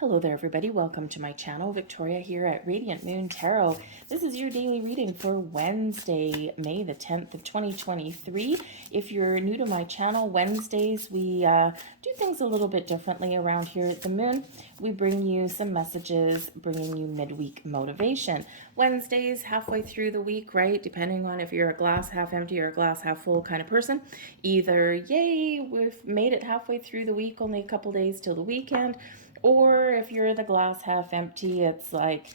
Hello there, everybody. Welcome to my channel. Victoria here at Radiant Moon Tarot. This is your daily reading for Wednesday, May the 10th of 2023. If you're new to my channel, Wednesdays we do things a little bit differently around here at the Moon. We bring you some messages, bringing you midweek motivation. Wednesdays, halfway through the week, right? Depending on if you're a glass half empty or a glass half full kind of person. Either, yay, we've made it halfway through the week, only a couple days till the weekend. Or if you're the glass half empty, it's like,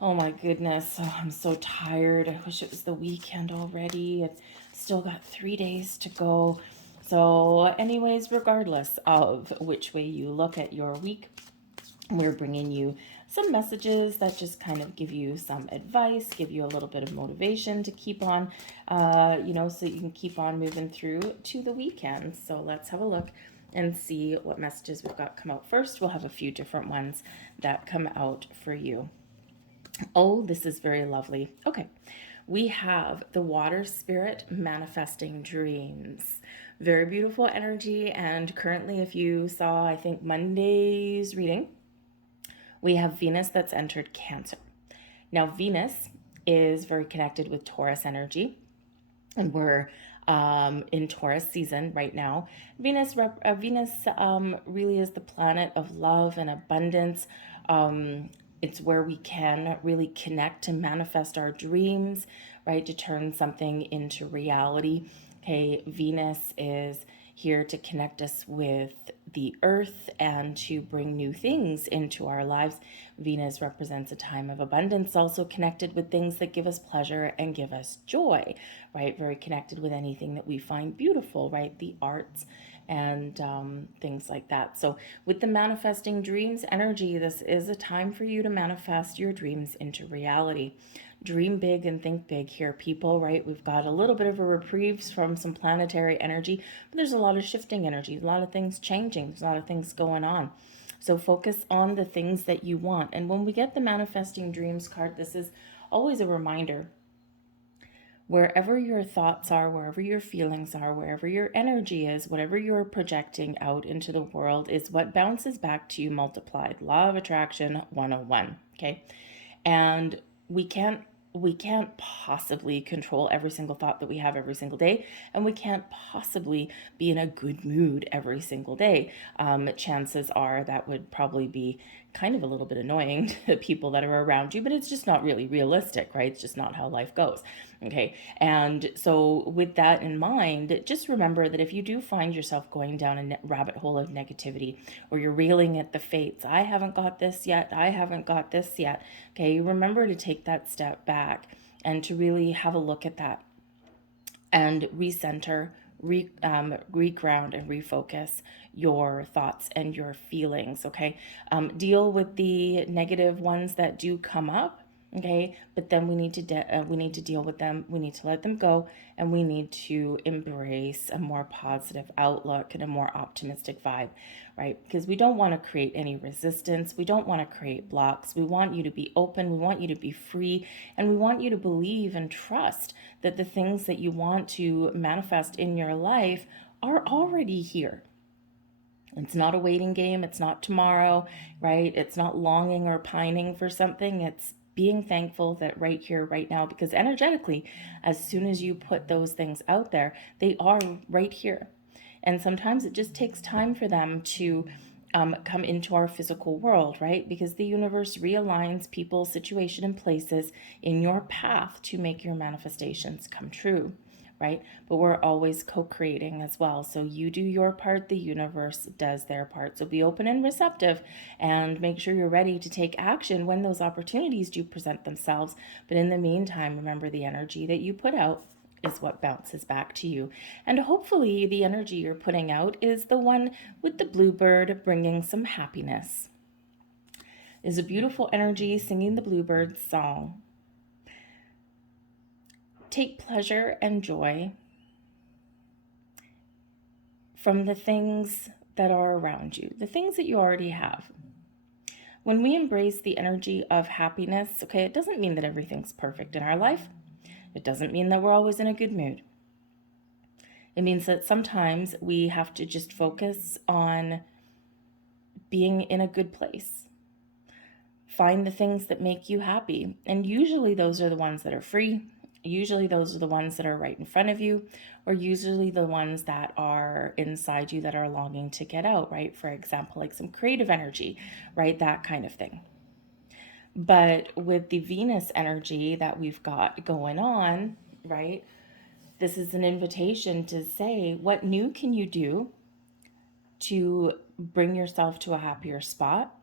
oh my goodness, I'm so tired. I wish it was the weekend already. It's still got 3 days to go. So anyways, regardless of which way you look at your week, we're bringing you some messages that just kind of give you some advice, give you a little bit of motivation to keep on, so you can keep on moving through to the weekend. So let's have a look and see what messages we've got come out first. We'll have a few different ones that come out for you. Oh, this is very lovely. Okay, we have the water spirit manifesting dreams. Very beautiful energy. And currently, if you saw, I think, Monday's reading, we have Venus that's entered Cancer. Now, Venus is very connected with Taurus energy, and we're in Taurus season right now. Venus really is the planet of love and abundance. It's where we can really connect to manifest our dreams, right? To turn something into reality. Okay, Venus is here to connect us with the earth and to bring new things into our lives. Venus represents a time of abundance, also connected with things that give us pleasure and give us joy, right? Very connected with anything that we find beautiful, right? The arts and things like that. So with the manifesting dreams energy, this is a time for you to manifest your dreams into reality. Dream big and think big here, people, right? We've got a little bit of a reprieve from some planetary energy, but there's a lot of shifting energy, a lot of things changing, there's a lot of things going on. So focus on the things that you want. And when we get the manifesting dreams card, this is always a reminder. Wherever your thoughts are, wherever your feelings are, wherever your energy is, whatever you're projecting out into the world is what bounces back to you multiplied. Law of Attraction 101, okay? And we can't possibly control every single thought that we have every single day, and we can't possibly be in a good mood every single day. Chances are that would probably be kind of a little bit annoying to the people that are around you, but it's just not really realistic, right? It's just not how life goes. Okay, and so with that in mind, just remember that if you do find yourself going down a rabbit hole of negativity, or you're railing at the fates, I haven't got this yet, I haven't got this yet, okay, remember to take that step back and to really have a look at that and recenter, reground and refocus your thoughts and your feelings, okay? Deal with the negative ones that do come up, okay? But then we need to deal with them. We need to let them go, and we need to embrace a more positive outlook and a more optimistic vibe, right? Because we don't want to create any resistance. We don't want to create blocks. We want you to be open. We want you to be free, and we want you to believe and trust that the things that you want to manifest in your life are already here. It's not a waiting game. It's not tomorrow, right? It's not longing or pining for something. It's being thankful that right here, right now, because energetically, as soon as you put those things out there, they are right here. And sometimes it just takes time for them to come into our physical world, right? Because the universe realigns people, situation, and places in your path to make your manifestations come true, right? But we're always co-creating as well. So you do your part, the universe does their part. So be open and receptive, and make sure you're ready to take action when those opportunities do present themselves. But in the meantime, remember, the energy that you put out is what bounces back to you. And hopefully the energy you're putting out is the one with the bluebird bringing some happiness. Is a beautiful energy singing the bluebird song. Take pleasure and joy from the things that are around you, the things that you already have. When we embrace the energy of happiness, okay, it doesn't mean that everything's perfect in our life. It doesn't mean that we're always in a good mood. It means that sometimes we have to just focus on being in a good place, find the things that make you happy. And usually those are the ones that are free. Usually those are the ones that are right in front of you, or usually the ones that are inside you that are longing to get out, right? For example, like some creative energy, right? That kind of thing. But with the Venus energy that we've got going on, right? This is an invitation to say, what new can you do to bring yourself to a happier spot?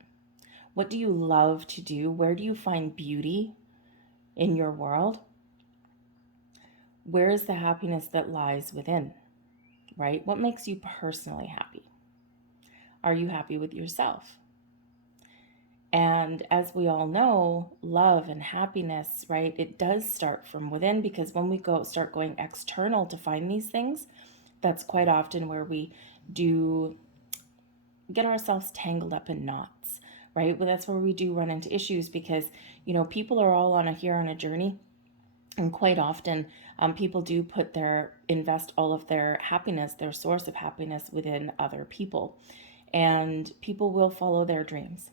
What do you love to do? Where do you find beauty in your world? Where is the happiness that lies within, right? What makes you personally happy? Are you happy with yourself? And as we all know, love and happiness, right? It does start from within, because when we start going external to find these things, that's quite often where we do get ourselves tangled up in knots, right? Well, that's where we do run into issues, because, people are all here on a journey. And quite often, people do invest all of their happiness, their source of happiness, within other people. And people will follow their dreams,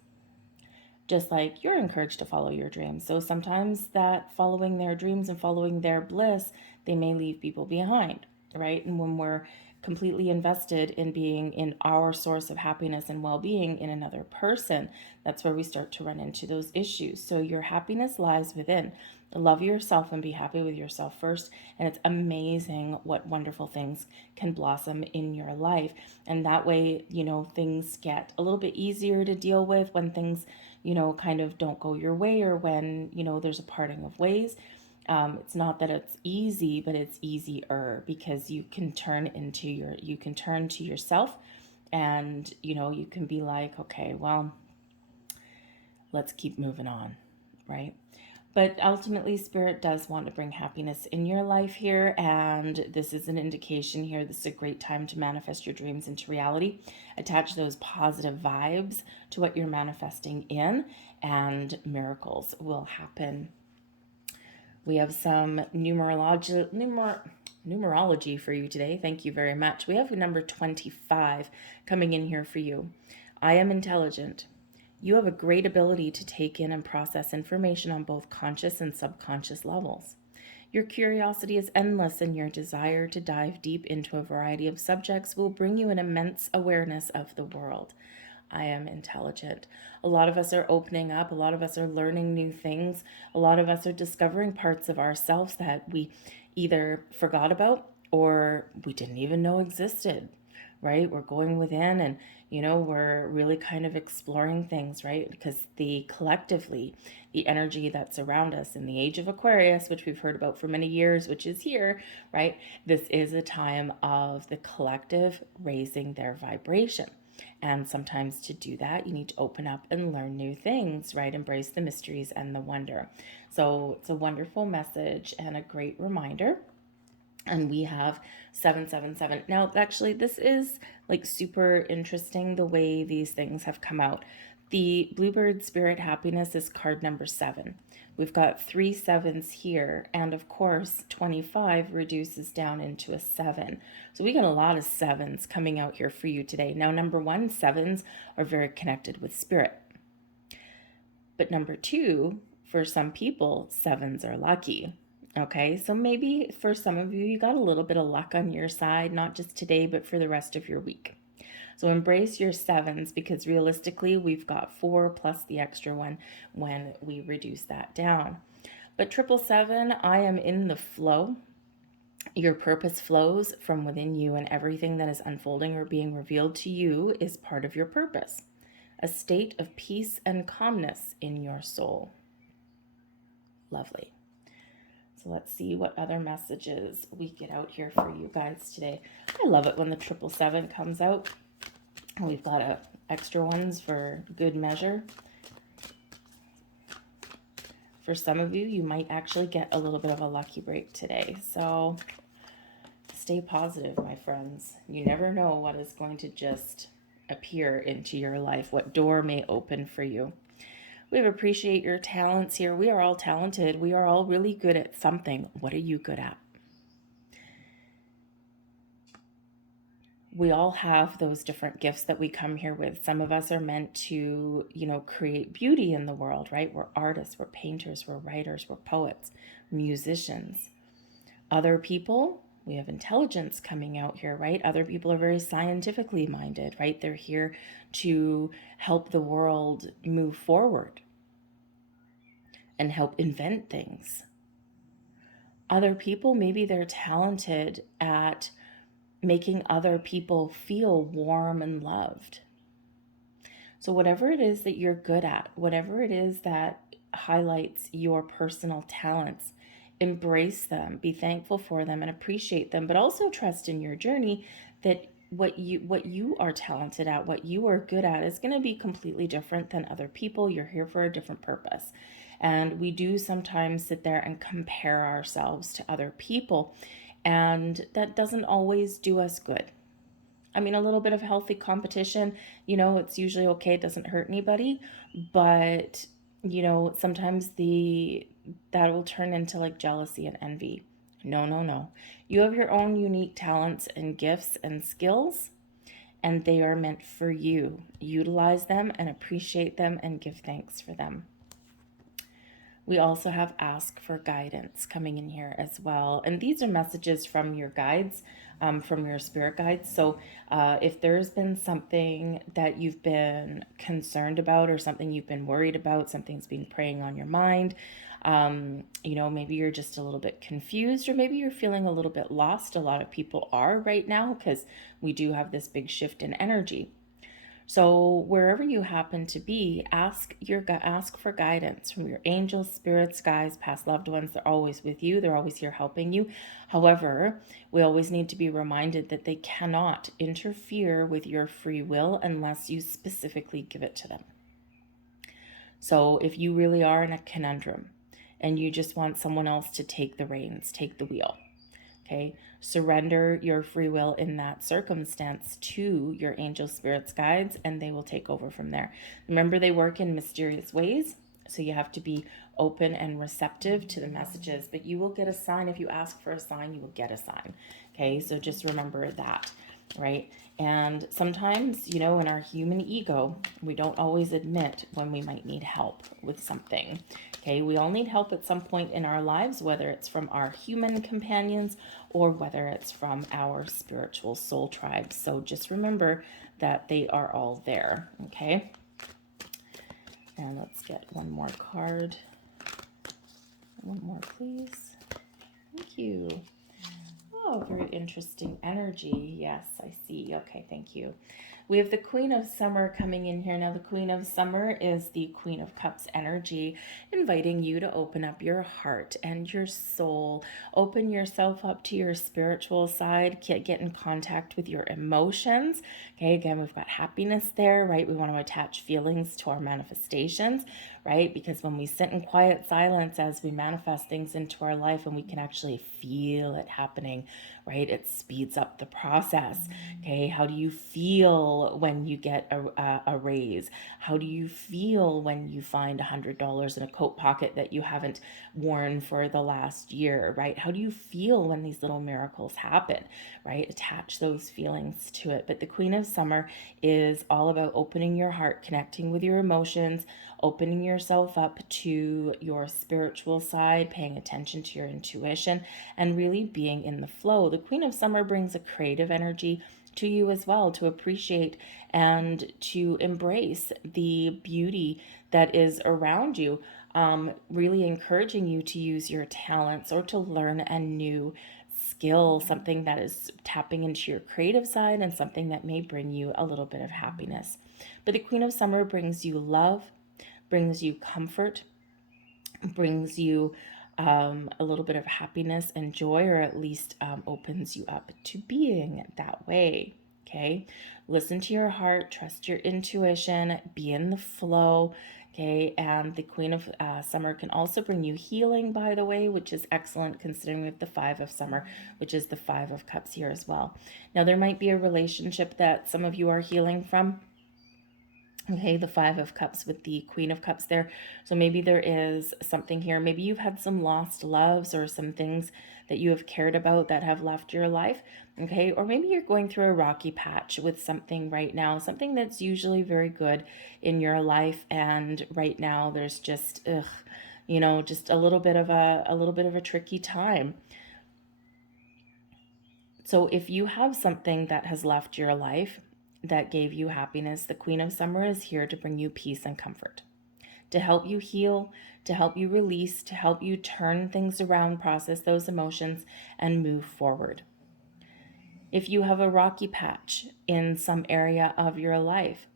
just like you're encouraged to follow your dreams. So sometimes that following their dreams and following their bliss, they may leave people behind, right? And when we're completely invested in being in our source of happiness and well-being in another person, that's where we start to run into those issues. So your happiness lies within. Love yourself and be happy with yourself first, and it's amazing what wonderful things can blossom in your life. And that way, things get a little bit easier to deal with when things kind of don't go your way, or when there's a parting of ways. It's not that it's easy, but it's easier, because you can turn to yourself, and you can be like, okay, well, let's keep moving on, right? But ultimately, Spirit does want to bring happiness in your life here, and this is an indication here. This is a great time to manifest your dreams into reality. Attach those positive vibes to what you're manifesting in, and miracles will happen. We have some numerology for you today. Thank you very much. We have number 25 coming in here for you. I am intelligent. You have a great ability to take in and process information on both conscious and subconscious levels. Your curiosity is endless, and your desire to dive deep into a variety of subjects will bring you an immense awareness of the world. I am intelligent. A lot of us are opening up. A lot of us are learning new things. A lot of us are discovering parts of ourselves that we either forgot about or we didn't even know existed, right? We're going within, and we're really kind of exploring things, right? Because collectively, the energy that's around us in the age of Aquarius, which we've heard about for many years, which is here, right? This is a time of the collective raising their vibration. And sometimes to do that, you need to open up and learn new things, right? Embrace the mysteries and the wonder. So it's a wonderful message and a great reminder. And we have 777. Now, actually, this is like super interesting the way these things have come out. The Bluebird Spirit Happiness is card number 7. We've got 3 7s here. And of course, 25 reduces down into a 7. So we got a lot of 7s coming out here for you today. Now, number 1, 7s are very connected with spirit. But number 2, for some people, 7s are lucky. Okay, so maybe for some of you, you got a little bit of luck on your side, not just today, but for the rest of your week. So embrace your 7s, because realistically, we've got 4 plus the extra one when we reduce that down. But 777, I am in the flow. Your purpose flows from within you, and everything that is unfolding or being revealed to you is part of your purpose. A state of peace and calmness in your soul. Lovely. So let's see what other messages we get out here for you guys today. I love it when the 777 comes out. We've got extra ones for good measure. For some of you, you might actually get a little bit of a lucky break today. So stay positive, my friends. You never know what is going to just appear into your life, what door may open for you. We appreciate your talents here. We are all talented. We are all really good at something. What are you good at? we all have those different gifts that we come here with. Some of us are meant to, create beauty in the world, right? We're artists, we're painters, we're writers, we're poets, musicians. Other people, we have intelligence coming out here, right? Other people are very scientifically minded, right? They're here to help the world move forward and help invent things. Other people, maybe they're talented at making other people feel warm and loved. So whatever it is that you're good at, whatever it is that highlights your personal talents, embrace them, be thankful for them and appreciate them, but also trust in your journey that what you are talented at, what you are good at is going to be completely different than other people. You're here for a different purpose. And we do sometimes sit there and compare ourselves to other people, and that doesn't always do us good. I mean, a little bit of healthy competition, it's usually okay. It doesn't hurt anybody. But, sometimes that will turn into like jealousy and envy. No, no, no. You have your own unique talents and gifts and skills, and they are meant for you. Utilize them and appreciate them and give thanks for them. We also have ask for guidance coming in here as well. And these are messages from your guides, from your spirit guides. So if there's been something that you've been concerned about or something you've been worried about, something's been preying on your mind, maybe you're just a little bit confused, or maybe you're feeling a little bit lost. A lot of people are right now because we do have this big shift in energy. So wherever you happen to be, ask for guidance from your angels, spirits, guides, past loved ones. They're always with you. They're always here helping you. However, we always need to be reminded that they cannot interfere with your free will unless you specifically give it to them. So if you really are in a conundrum and you just want someone else to take the reins, take the wheel, okay? Surrender your free will in that circumstance to your angel, spirits, guides, and they will take over from there. Remember, they work in mysterious ways, so you have to be open and receptive to the messages, but you will get a sign. If you ask for a sign, you will get a sign, okay? So just remember that, right? And sometimes, in our human ego, we don't always admit when we might need help with something. Okay, we all need help at some point in our lives, whether it's from our human companions or whether it's from our spiritual soul tribes. So just remember that they are all there, okay? And let's get one more card. One more, please. Thank you. Oh, very interesting energy. Yes, I see. Okay, thank you. We have the Queen of Summer coming in here. Now, the Queen of Summer is the Queen of Cups energy, inviting you to open up your heart and your soul. Open yourself up to your spiritual side. Get in contact with your emotions. Okay, again, we've got happiness there, right? We want to attach feelings to our manifestations, right? Because when we sit in quiet silence as we manifest things into our life and we can actually feel it happening, right? It speeds up the process. Okay, how do you feel when you get a raise? How do you feel when you find $100 in a coat pocket that you haven't worn for the last year, right? How do you feel when these little miracles happen, right? Attach those feelings to it. But the Queen of Summer is all about opening your heart, connecting with your emotions, opening yourself up to your spiritual side, paying attention to your intuition, and really being in the flow. The Queen of Summer brings a creative energy to you as well, to appreciate and to embrace the beauty that is around you, really encouraging you to use your talents or to learn a new skill, something that is tapping into your creative side and something that may bring you a little bit of happiness. But the Queen of Summer brings you love, brings you comfort, brings you a little bit of happiness and joy, or at least opens you up to being that way. Okay, listen to your heart, trust your intuition, be in the flow. Okay, and the Queen of Summer can also bring you healing, by the way, which is excellent considering we have the Five of Summer, which is the Five of Cups here as well. Now, there might be a relationship that some of you are healing from. Okay, the Five of Cups with the Queen of Cups there. So maybe there is something here. Maybe you've had some lost loves or some things that you have cared about that have left your life. Okay, or maybe you're going through a rocky patch with something right now, something that's usually very good in your life, and right now there's just just a little bit of a tricky time. So if you have something that has left your life that gave you happiness, the Queen of Summer is here to bring you peace and comfort, to help you heal, to help you release, to help you turn things around, process those emotions, and move forward. If you have a rocky patch in some area of your life,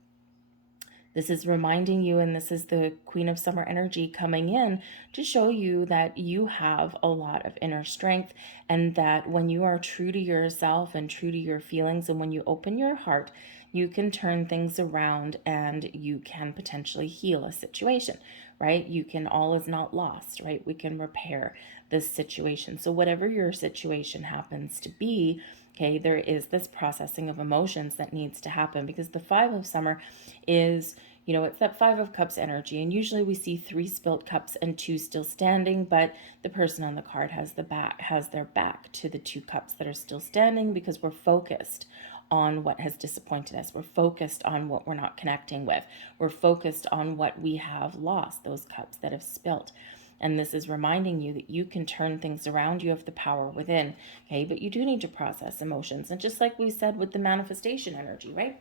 this is reminding you, and this is the Queen of Summer energy coming in to show you that you have a lot of inner strength, and that when you are true to yourself and true to your feelings, and when you open your heart, you can turn things around and you can potentially heal a situation, right? You can, all is not lost, right? We can repair this situation. So whatever your situation happens to be, okay, there is this processing of emotions that needs to happen, because the Five of Summer is, it's that Five of Cups energy. And usually we see 3 spilt cups and 2 still standing, but the person on the card has their back to the 2 cups that are still standing, because we're focused on what has disappointed us. We're focused on what we're not connecting with. We're focused on what we have lost, those cups that have spilt. And this is reminding you that you can turn things around. You have the power within, okay? But you do need to process emotions. And just like we said with the manifestation energy, right?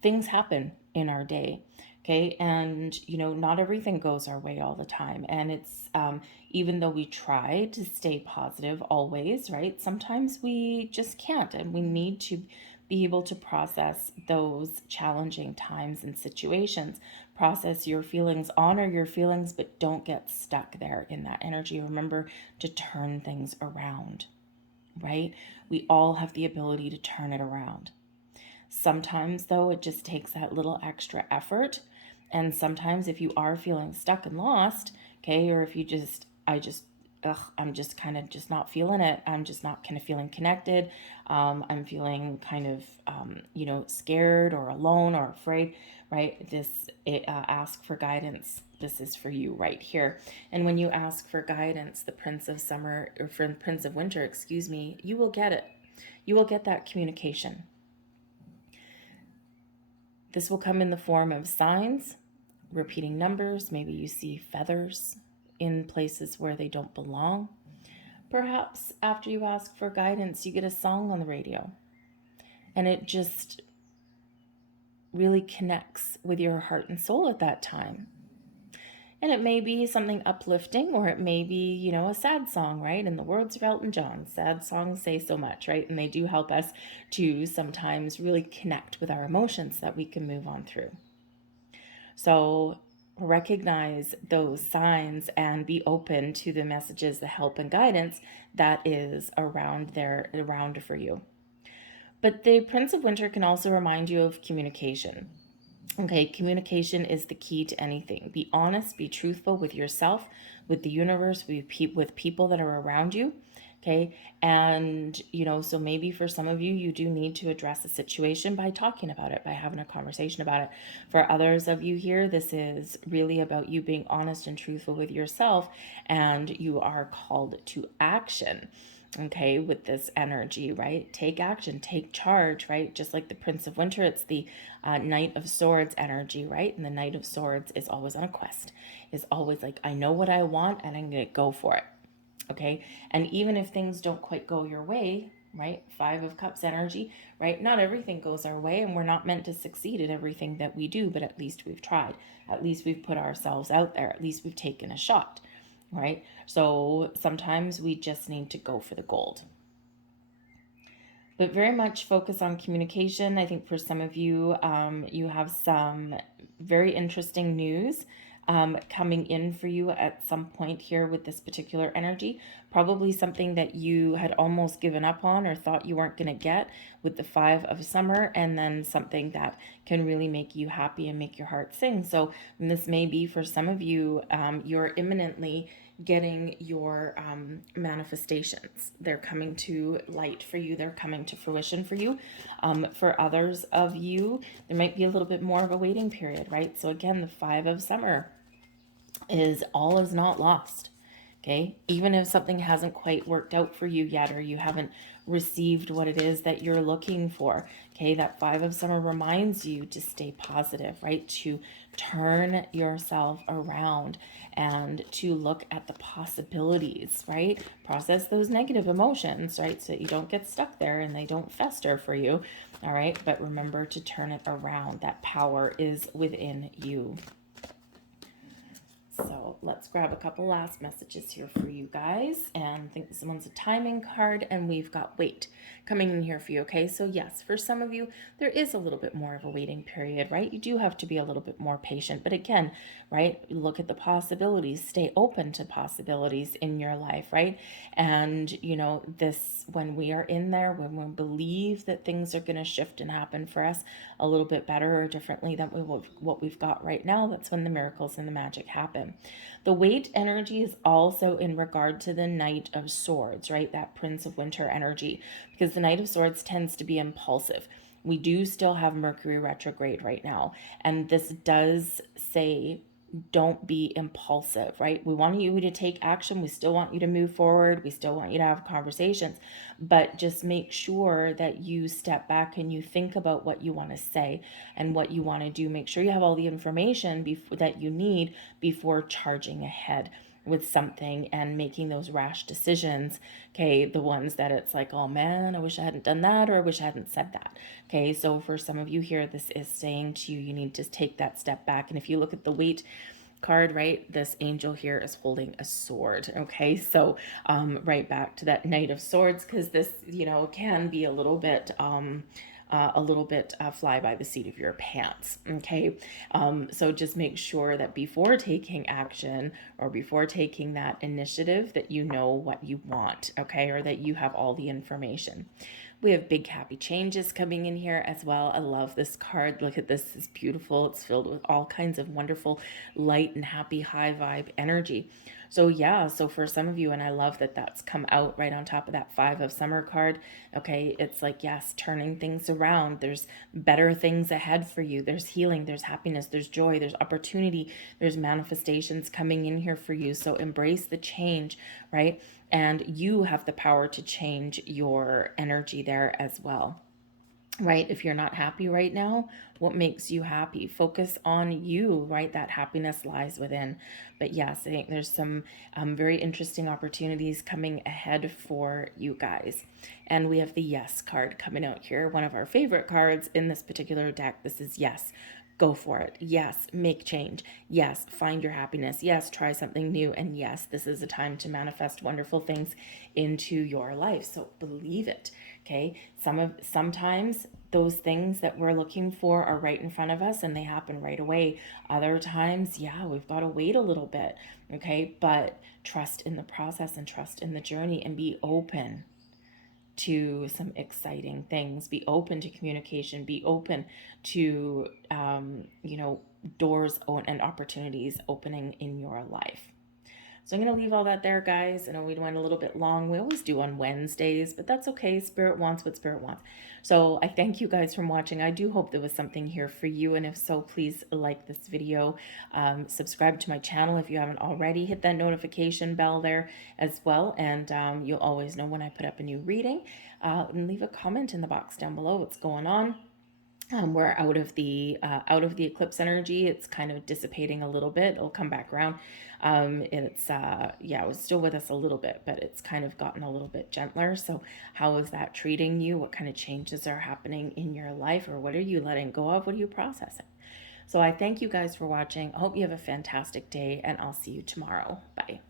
Things happen in our day, okay? And, not everything goes our way all the time. And it's, even though we try to stay positive always, right? Sometimes we just can't. And we need to be able to process those challenging times and situations. Process your feelings, honor your feelings, but don't get stuck there in that energy. Remember to turn things around, right? We all have the ability to turn it around. Sometimes, though, it just takes that little extra effort. And sometimes, if you are feeling stuck and lost, okay, or if you just, I'm just kind of just not feeling it. I'm just not kind of feeling connected. I'm feeling kind of, scared or alone or afraid, right? Ask for guidance. This is for you right here. And when you ask for guidance, the Prince of Summer, or Prince of Winter, excuse me, you will get it. You will get that communication. This will come in the form of signs, repeating numbers. Maybe you see feathers in places where they don't belong. Perhaps after you ask for guidance, you get a song on the radio, and it just really connects with your heart and soul at that time. And it may be something uplifting, or it may be, a sad song, right? In the words of Elton John, sad songs say so much, right? And they do help us to sometimes really connect with our emotions that we can move on through. So recognize those signs and be open to the messages, the help and guidance that is around for you. But the Prince of Winter can also remind you of communication. Okay, communication is the key to anything. Be honest, be truthful with yourself, with the universe, with people that are around you. Okay, and so maybe for some of you, you do need to address a situation by talking about it, by having a conversation about it. For others of you here, this is really about you being honest and truthful with yourself, and you are called to action. Okay, with this energy, right? Take action, take charge, right? Just like the Prince of Winter, it's the Knight of Swords energy, right? And the Knight of Swords is always on a quest, is always like, I know what I want and I'm going to go for it. Okay, and even if things don't quite go your way, right? Five of Cups energy, right? Not everything goes our way, and we're not meant to succeed at everything that we do, but at least we've tried. At least we've put ourselves out there. At least we've taken a shot. Right? So sometimes we just need to go for the gold. But very much focus on communication. I think for some of you, you have some very interesting news coming in for you at some point here with this particular energy. Probably something that you had almost given up on or thought you weren't going to get with the Five of Summer, and then something that can really make you happy and make your heart sing. So this may be for some of you, you're imminently getting your manifestations. They're coming to light for you. They're coming to fruition for you. For others of you, there might be a little bit more of a waiting period, right? So again, the 5 of summer is all is not lost. Okay, even if something hasn't quite worked out for you yet, or you haven't received what it is that you're looking for, okay, that 5 of summer reminds you to stay positive, right? To turn yourself around and to look at the possibilities, right? Process those negative emotions, right? So that you don't get stuck there and they don't fester for you, all right? But remember to turn it around. That power is within you. So let's grab a couple last messages here for you guys. And I think this one's a timing card, and we've got wait coming in here for you. Okay, so yes, for some of you, there is a little bit more of a waiting period, right? You do have to be a little bit more patient. But again, right, look at the possibilities, stay open to possibilities in your life, right? And, you know, this, when we are in there, when we believe that things are going to shift and happen for us a little bit better or differently than what we've got right now, that's when the miracles and the magic happen. The weight energy is also in regard to the Knight of Swords, right? That Prince of Winter energy, because the Knight of Swords tends to be impulsive. We do still have Mercury retrograde right now, and this does say don't be impulsive, right? We want you to take action. We still want you to move forward. We still want you to have conversations, but just make sure that you step back and you think about what you want to say and what you want to do. Make sure you have all the information that you need before charging ahead with something and making those rash decisions. Okay, the ones that it's like, oh man, I wish I hadn't done that, or I wish I hadn't said that. Okay, so for some of you here, this is saying to you, you need to take that step back. And if you look at the weight card, right, this angel here is holding a sword. Okay, so right back to that Knight of Swords, because this, you know, can be a little bit fly by the seat of your pants. Okay, so just make sure that before taking action or before taking that initiative, that you know what you want, okay, or that you have all the information. We have big happy changes coming in here as well. I love this card. Look at this. It's beautiful. It's filled with all kinds of wonderful light and happy high vibe energy. So yeah, so for some of you, and I love that that's come out right on top of that 5 of summer card. Okay, it's like, yes, turning things around. There's better things ahead for you. There's healing, there's happiness, there's joy, there's opportunity, there's manifestations coming in here for you. So embrace the change, right? And you have the power to change your energy there as well. Right? If you're not happy right now, what makes you happy? Focus on you, right? That happiness lies within. But yes, I think there's some very interesting opportunities coming ahead for you guys. And we have the yes card coming out here. One of our favorite cards in this particular deck. This is yes. Go for it. Yes, make change. Yes, find your happiness. Yes, try something new. And yes, this is a time to manifest wonderful things into your life. So believe it. Okay, sometimes those things that we're looking for are right in front of us and they happen right away. Other times, yeah, we've got to wait a little bit. Okay, but trust in the process and trust in the journey and be open to some exciting things. Be open to communication. Be open to doors and opportunities opening in your life. So I'm going to leave all that there, guys. I know we went a little bit long. We always do on Wednesdays, but that's okay. Spirit wants what Spirit wants. So I thank you guys for watching. I do hope there was something here for you. And if so, please like this video. Subscribe to my channel if you haven't already. Hit that notification bell there as well. And you'll always know when I put up a new reading. And leave a comment in the box down below what's going on. We're out of the eclipse energy. It's kind of dissipating a little bit. It'll come back around. It was still with us a little bit, but it's kind of gotten a little bit gentler. So how is that treating you? What kind of changes are happening in your life, or what are you letting go of? What are you processing? So I thank you guys for watching. I hope you have a fantastic day, and I'll see you tomorrow. Bye.